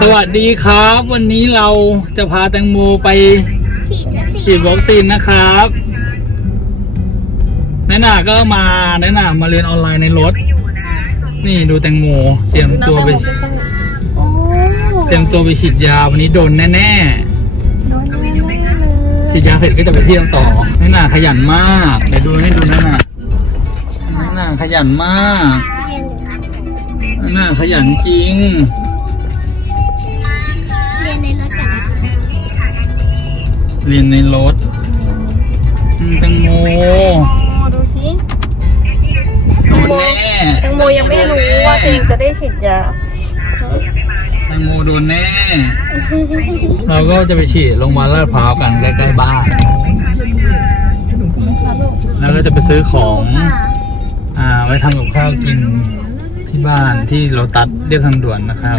สวัสดีครับ วันนี้เราจะพาแตงโมไปฉีดวัคซีนนะครับแน่น่าก็มาแน่น่ามาเรียนออนไลน์ในรถ นี่ดูแตงโมเตรียมตัวไป เตรียมตัวไปฉีดยาวันนี้โดนแน่โดนแน่ๆเลยๆฉีดยาเสร็จก็จะไปเที่ยวต่อแน่น่าขยันมากเดี๋ยวดูให้ดูแน่น่าแน่น่าขยันมากแน่น่าขยันจริง เรียนในรถกันนะคะเรียนในรถอืมแตงโมโอ้ดูสิโดนแน่ แตงโมยังไม่รู้ว่าตัวเองจะได้ฉีดยาแต งโมโดนแน่ เราก็จะไปฉีดโรงพยาบาลลาดพร้าวกันใกล้ๆบ้านแล้วก็จะไปซื้อของอ่าไว้ทำกับข้าวกินที่บ้านที่โรตัสเรียบทางด่วนนะครับ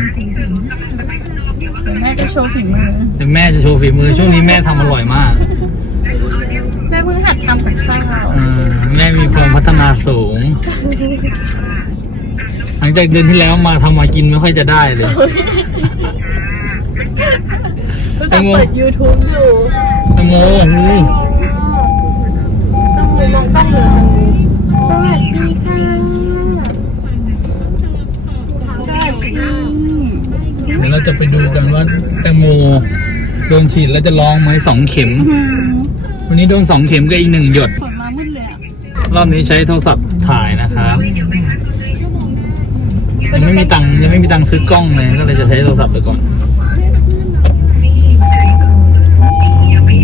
เดี๋ยวแม่จะโชว์ฝีมือเดี๋ยวแม่จะโชว์ฝีมือช่วงนี้แม่ทำอร่อยมากแม่เพิ่งหัดทำกับข้าวอืมแม่มีความพัฒนาสูง หลังจากเดือนที่แล้วมาทำมากินไม่ค่อยจะได้เลยรู้สึกเปิด YouTube อยู่แตงโมโอ้โหต้องมองกล้องเลยสวัสดีค่ะสวัสดีเดี๋ยวเราจะไปดูกันว่าแตงโมโดนฉีดแล้วจะร้องไหมสองเข็ม วันนี้โดนสองเข็มกับอีกหนึ่งหยด ผลมามืดเลยอะรอบนี้ใช้โทรศัพท์ถ่ายนะครับ ยังไม่มีตังค์ยังไม่มีตังค์ซื้อกล้องเลยก็เลยจะใช้โทรศัพท์ไปก่อน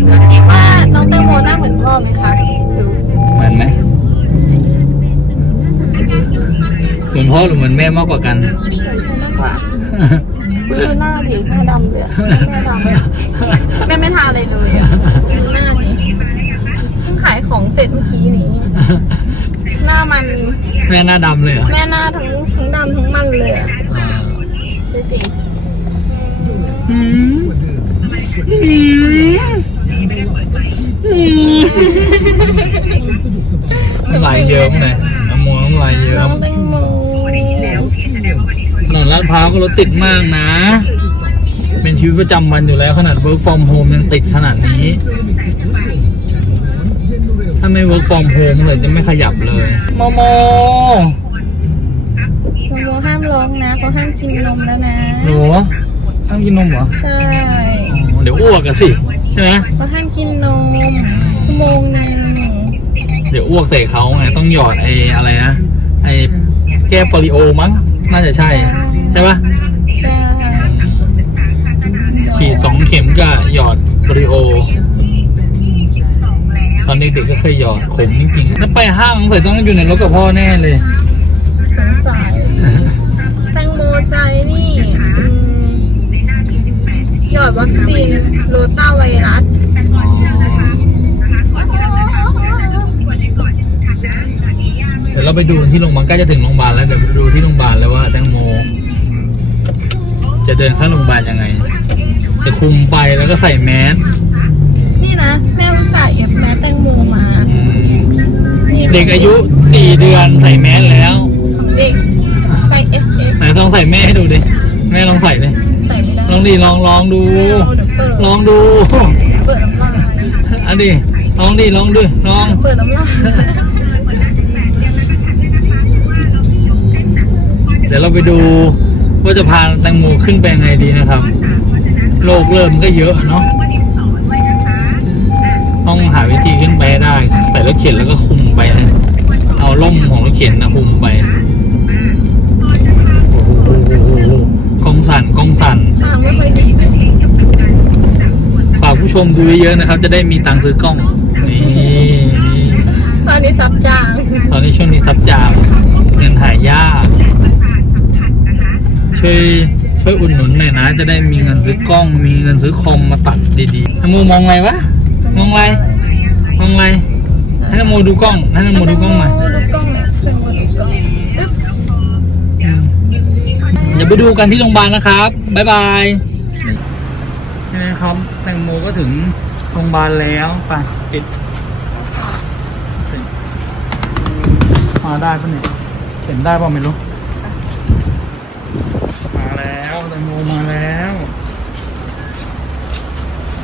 ดูสิว่าน้องแตงโมหน้าเหมือนพ่อไหมคะดูเหมือนไหมเหมือนพ่อหรือเหมือนแม่มากกว่ากันมากกว่าดูหน้าดิแม่ดำเลยอะแม่ดำเลยอะแม่ไม่ทาอะไรเลยอะดูหน้าดิเพิ่งขายของเสร็จเมื่อกี้นี้ หน้ามัน แม่หน้าดำเลยเหรอแม่หน้าทั้งทั้งดำทั้งมันเลยอะอ่าดูสิอืมอืมอืมน้ำลายเยิ้มเลยน้ำมัวน้ำลายเยิ้น้อมงแตงโมถนนลาดพร้าวก็รถติดมากนะ เป็นชีวิตประจำวันอยู่แล้วขนาด work from home ยังติดขนาดนี้ ถ้าไม่ work from home เลยจะไม่ขยับเลย โมโมแตงโมห้ามร้องนะเขาห้ามกินนมแล้วนะหนูต้องกินนมเหรอใช่อ๋อเดี๋ยวอ้วกกันสิ ใช่ไหมเขาห้ามกินนมชั่วโมงหนึงเดี๋ยวอ้วกใส่เขาไง ต้องหยอดไอ้อะไรนะ ไอ้แก้โปลิโอมั้ง น่าจะใช่ ใช่ปะใช่ฉีดสองเข็มก็หยอดโปลิโอต อนเด็กๆก็เคยหยอดขมจริงๆถ้าไปห้างสงสัยต้องอยู่ในรถกับพ่อแน่เลยสงสัยแตงโมใจนี่อืมหยอดวัคซีนโรตาไวรัสเดี๋ยวเราไปดูที่โรงพยาบาลใกล้จะถึงโรงพยาบาลแล้วเดี๋ยวไปดูที่โรงพยาบาลแล้วว่าแตงโม จะเดินเข้าโรงพยาบาลยังไง จะคุมไปแล้วก็ใส่แมส นี่นะ เด็กอายุสี่เดือนใส่แมสแล้วของเด็กใส่ S S ไหนลองใส่แม่ให้ดูดิ แม่ลองใส่ดิใส่ไม่ได้ลองดิลองลองดู เดี๋ยวเปิดลองดู เปิดน้ำลายอันดิลองดิลองดูลอง เปิดน้ำลายเดี๋ยวเราไปดูว่าจะพาแตงโมขึ้นไปยังไงดีนะครับ โลกเริ่มก็เยอะเนาะต้องหาวิธีขึ้นไปให้ได้ ใส่รถเข็นแล้วก็คุม ไปนะเอาล่มของรถเข็นนะคุมไปโอ้โหกล้องสั่นกล้องสั่นทางไม่ค่อยดีเลยฝากผู้ชมดูเยอะๆนะครับ จะได้มีตังค์ซื้อกล้องนี่นี่ตอนนี้ซับจางตอนนี้ช่วงนี้ทับจางเงินหายากช่วยช่วยอุดหนุนหน่อยนะ จะได้มีเงินซื้อกล้อง มีเงินซื้อคอมมาตัดดีๆนโมมองอะไรวะ มองอะไร โมดูกล้องให้นโมดูกล้องหน่อยดูกล้องเนี่ยแตงโมดูกล้องอึ๊บเดี๋ยวไปดูกันที่โรงพยาบาลนะครับ บ๊ายบายแม่นะครับ แตงโมก็ถึงโรงพยาบาลแล้วไปปิดมาได้ปะเนี่ยเห็นได้ป่ะไม่รู้ มาแล้วแตงโมมาแล้ว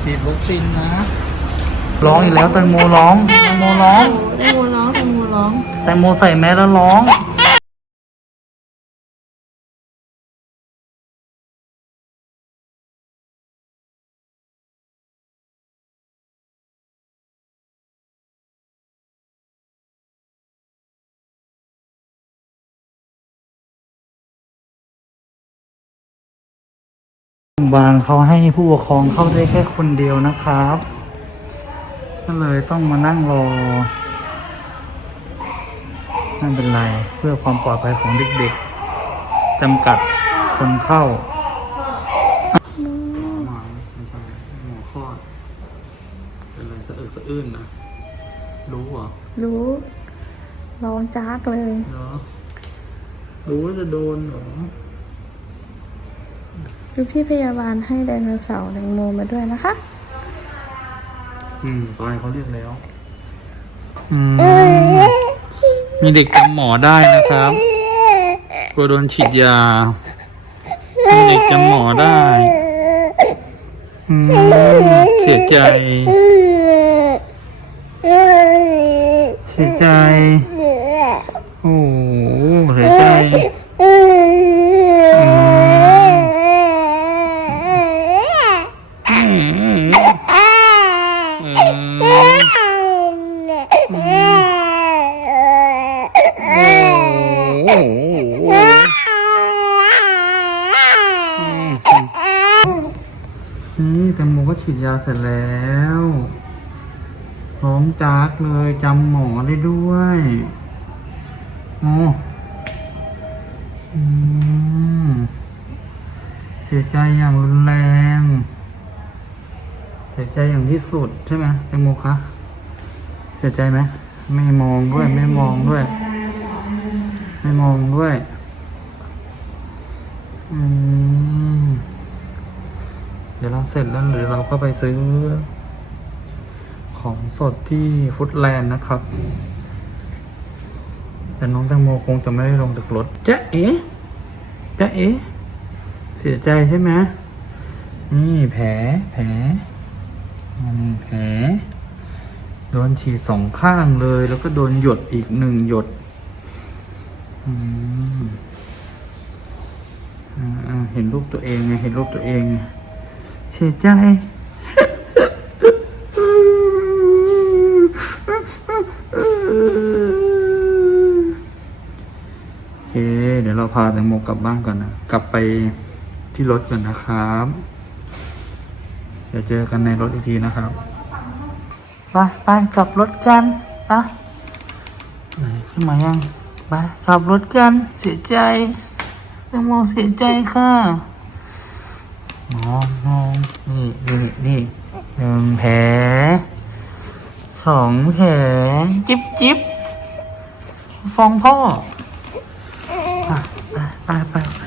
ฉีดวัคซีนนะ ร้องอีกแล้วแตงโมร้องแตงโมร้อง แตงโมร้องแตงโมร้องแตงโมใส่แมสแล้วร้องโรงพยาบาลเขาให้ผู้ปกครองเข้าได้แค่คนเดียวนะครับ ก็เลยต้องมานั่งรอไม่เป็นไรเพื่อความปลอดภัยของเด็กๆจำกัดคนเข้าหมอไม่ใช่หมอคลอดเป็นอะไรสะอึกสะอื้นนะ รู้เหรอรู้ร้องจากเลยเหรอรู้ว่าจะโดนเหรอคือพี่พยาบาลให้ไดโนเสาร์แตงโมมาด้วยนะคะ อืมตอนเขาเรียกแล้ว อืมมีเด็กจำหมอได้นะครับกลัวโดนฉีดยา มีเด็กจำหมอได้อืมเสียใจ เสียใจ โอ้โหเสียใจ อืมโอ้โห นี่แตงโมก็ฉีดยาเสร็จแล้วร้องจากเลยจำหมอได้ด้วยโอ้อืมเสียใจอย่างรุนแรง เสียใจอย่างที่สุดใช่ไหมแตงโมคะ เสียใจไหม ไม่มองด้วย ไม่มองด้วย ไม่มองด้วย อืม เดี๋ยวเราเสร็จแล้วหรือเราก็ไปซื้อ ของสดที่ฟุตแลนด์นะครับ แต่น้องแตงโมคงจะไม่ได้ลงจากรถจ๊ะเอ๋จ๊ะเอ๋เสียใจใช่ไหมนี่แผล แผลแผล โดนฉีดสองข้างเลย แล้วก็โดนหยดอีกหนึ่งหยด อืมอ่าเห็นรูปตัวเองไงเห็นรูปตัวเองเสียใจโอเค เดี๋ยวเราพาแตงโมกลับบ้านก่อนนะ กลับไปที่รถก่อนนะครับเดี๋ยวเจอกันในรถอีกทีนะครับไปไปกลับรถกันไปไหนขึ้นมายัง ไปกลับรถกันเสียใจแตงโมเสียใจค่ะมองมองนี่นี่นี่หนึ่งแผลสองแผลจิบจิบฟ้องพ่อไปไปไป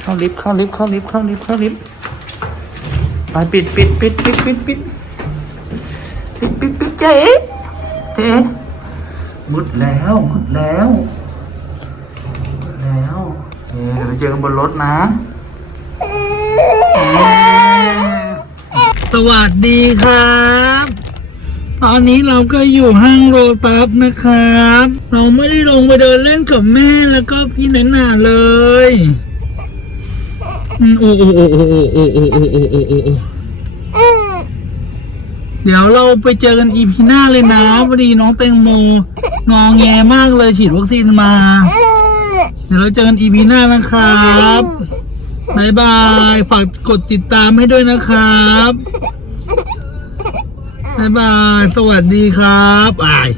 เข้าลิฟต์เข้าลิฟต์เข้าลิฟต์เข้าลิฟต์เข้าลิฟต์ไปปิดปิดปิดปิดปิดปิดปิดปิดปิดเจ๊เจ๊ มดแล้วหมดแล้วหมดแล้วเอ๊ะเดี๋ยวไปเจอกันบนรถนะ สวัสดีครับ ตอนนี้เราก็อยู่ห้างโรตัสนะครับ เราไม่ได้ลงไปเดินเล่นกับแม่แล้วก็พี่แนน่าเลยโอ้โอ้โอ้โอ้โอ้โอ้โอ้โอ้โอ้ เดี๋ยวเราไปเจอกันอีพีหน้าเลยนะพอดีน้องแตงโมงอแงมากเลยฉีดวัคซีนมา เดี๋ยวเราเจอกันอีพีหน้านะครับบายบายฝากกดติดตามให้ด้วยนะครับบายบาย สวัสดีครับอาย